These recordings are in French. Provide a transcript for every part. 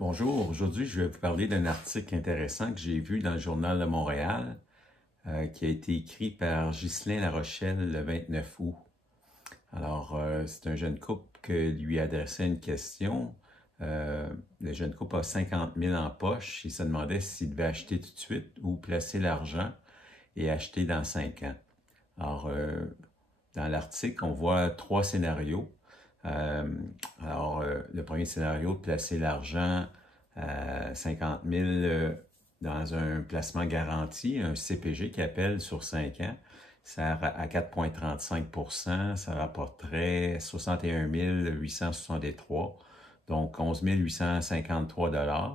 Bonjour, aujourd'hui je vais vous parler d'un article intéressant que j'ai vu dans le Journal de Montréal qui a été écrit par Ghislain Larochelle le 29 août. Alors, c'est un jeune couple qui lui adressait une question. Le jeune couple a 50 000 en poche. Il se demandait s'il devait acheter tout de suite ou placer l'argent et acheter dans 5 ans. Alors, dans l'article, on voit 3 scénarios. Le premier scénario, de placer l'argent à 50 000 dans un placement garanti, un CPG qui appelle sur 5 ans, ça à 4,35 %, ça rapporterait 61 863, donc 11 853 $.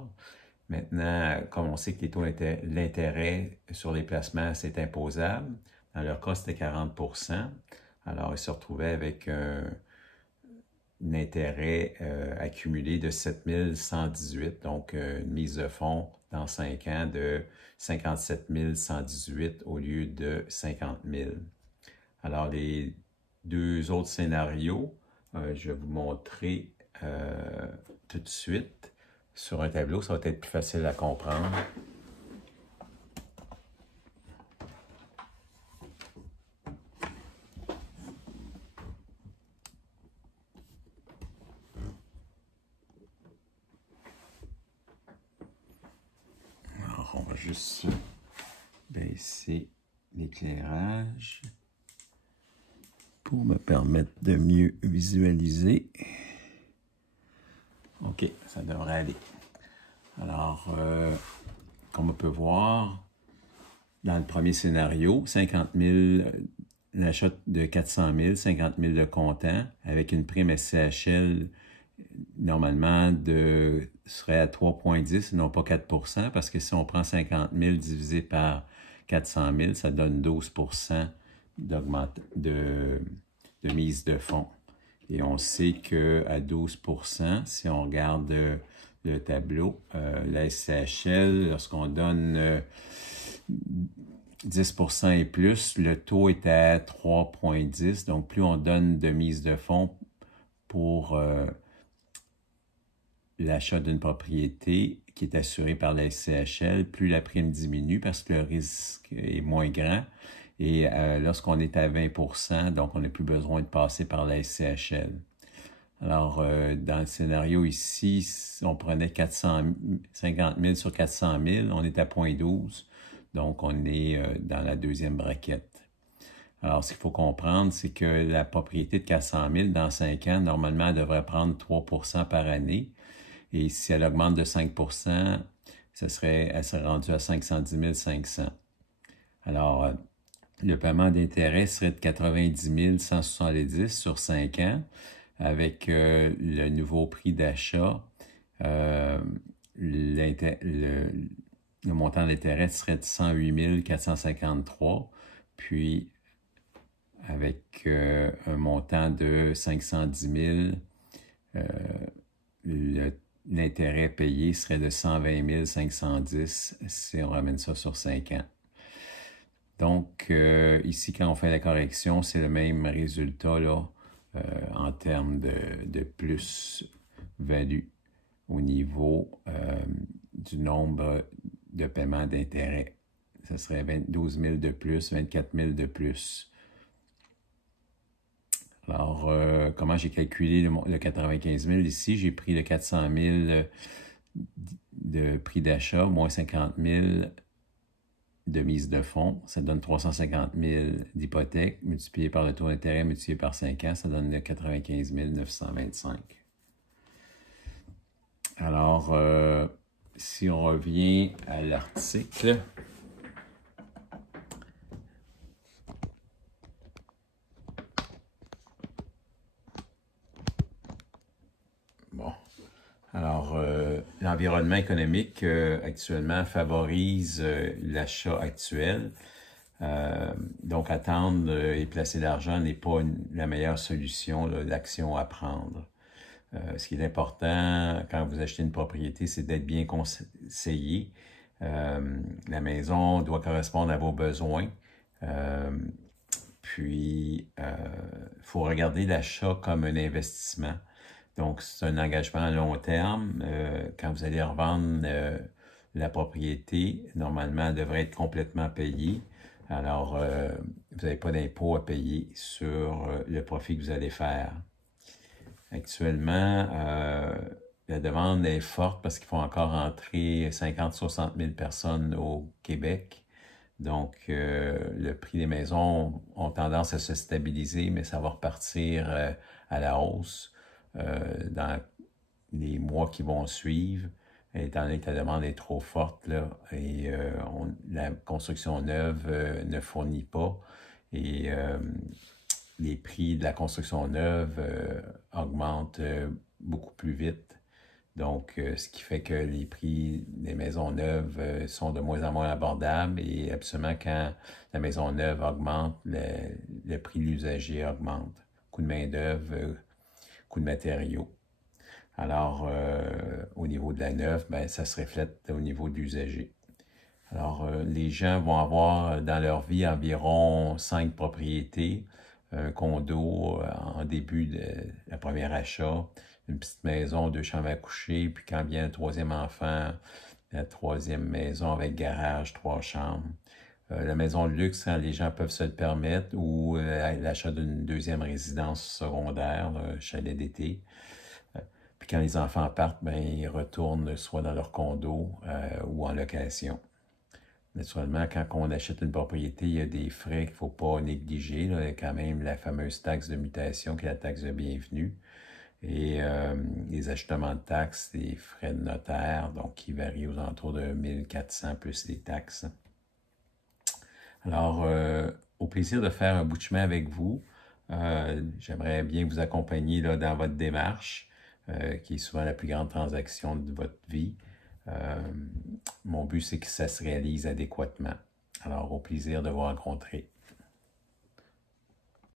Maintenant, comme on sait que les taux l'intérêt sur les placements, c'est imposable, dans leur cas, c'était 40 %. Alors, ils se retrouvaient avec un intérêt accumulé de 7 118, donc une mise de fonds dans 5 ans de 57 118 au lieu de 50 000. Alors, les deux autres scénarios, je vais vous montrer tout de suite sur un tableau. Ça va être plus facile à comprendre. Alors, on va juste baisser l'éclairage pour me permettre de mieux visualiser. OK, ça devrait aller. Alors, comme on peut voir, dans le premier scénario, 50 000, l'achat de 400 000, 50 000 de comptant, avec une prime SCHL, normalement, serait à 3,10, non pas 4 %, parce que si on prend 50 000 divisé par 400 000, ça donne 12 % de mise de fonds. Et on sait qu'à 12 %, si on regarde le tableau, la SCHL, lorsqu'on donne 10 % et plus, le taux est à 3,10. Donc, plus on donne de mise de fonds pour l'achat d'une propriété qui est assurée par la SCHL, plus la prime diminue parce que le risque est moins grand. Et lorsqu'on est à 20 %, donc on n'a plus besoin de passer par la SCHL. Alors, dans le scénario ici, si on prenait 50 000 sur 400 000, on est à 0,12. Donc, on est dans la deuxième braquette. Alors, ce qu'il faut comprendre, c'est que la propriété de 400 000 dans 5 ans, normalement, elle devrait prendre 3 % par année. Et si elle augmente de 5 %, elle serait rendue à 510 500. Alors, le paiement d'intérêt serait de 90 170 sur 5 ans. Avec le nouveau prix d'achat, le montant d'intérêt serait de 108 453. Puis, avec un montant de 510 000, l'intérêt payé serait de 120 510 si on ramène ça sur 5 ans. Donc, ici, quand on fait la correction, c'est le même résultat là, en termes de plus-value au niveau du nombre de paiements d'intérêt. Ce serait 12 000 de plus, 24 000 de plus. Alors, comment j'ai calculé le 95 000 ici? J'ai pris le 400 000 de prix d'achat, moins 50 000 de mise de fonds. Ça donne 350 000 d'hypothèque, multiplié par le taux d'intérêt, multiplié par 5 ans, ça donne le 95 925. Alors, si on revient à l'article, alors, l'environnement économique actuellement favorise l'achat actuel. Donc, attendre et placer l'argent n'est pas la meilleure solution, l'action à prendre. Ce qui est important quand vous achetez une propriété, c'est d'être bien conseillé. La maison doit correspondre à vos besoins. Puis, il faut regarder l'achat comme un investissement. Donc, c'est un engagement à long terme. Quand vous allez revendre la propriété, normalement, elle devrait être complètement payée. Alors, vous n'avez pas d'impôt à payer sur le profit que vous allez faire. Actuellement, la demande est forte parce qu'il faut encore entrer 50-60 000 personnes au Québec. Donc, le prix des maisons ont tendance à se stabiliser, mais ça va repartir à la hausse dans les mois qui vont suivre, étant donné que la demande est trop forte, là, et la construction neuve ne fournit pas. Et les prix de la construction neuve augmentent beaucoup plus vite. Donc, ce qui fait que les prix des maisons neuves sont de moins en moins abordables et absolument quand la maison neuve augmente, le prix de l'usager augmente. Coût de main-d'œuvre, coût de matériaux. Alors, au niveau de la neuve, ben, ça se reflète au niveau de l'usager. Alors, les gens vont avoir dans leur vie environ 5 propriétés, un condo en début de la première achat, une petite maison, 2 chambres à coucher, puis quand vient le troisième enfant, la troisième maison avec garage, 3 chambres. La maison de luxe, quand les gens peuvent se le permettre, ou l'achat d'une deuxième résidence secondaire, un chalet d'été. Puis quand les enfants partent, ben, ils retournent soit dans leur condo ou en location. Naturellement, quand on achète une propriété, il y a des frais qu'il ne faut pas négliger. Là. Il y a quand même la fameuse taxe de mutation qui est la taxe de bienvenue. Et les ajustements de taxes, les frais de notaire, donc qui varient aux alentours de 1400 plus les taxes. Alors, au plaisir de faire un bout de chemin avec vous. J'aimerais bien vous accompagner là, dans votre démarche, qui est souvent la plus grande transaction de votre vie. Mon but, c'est que ça se réalise adéquatement. Alors, au plaisir de vous rencontrer.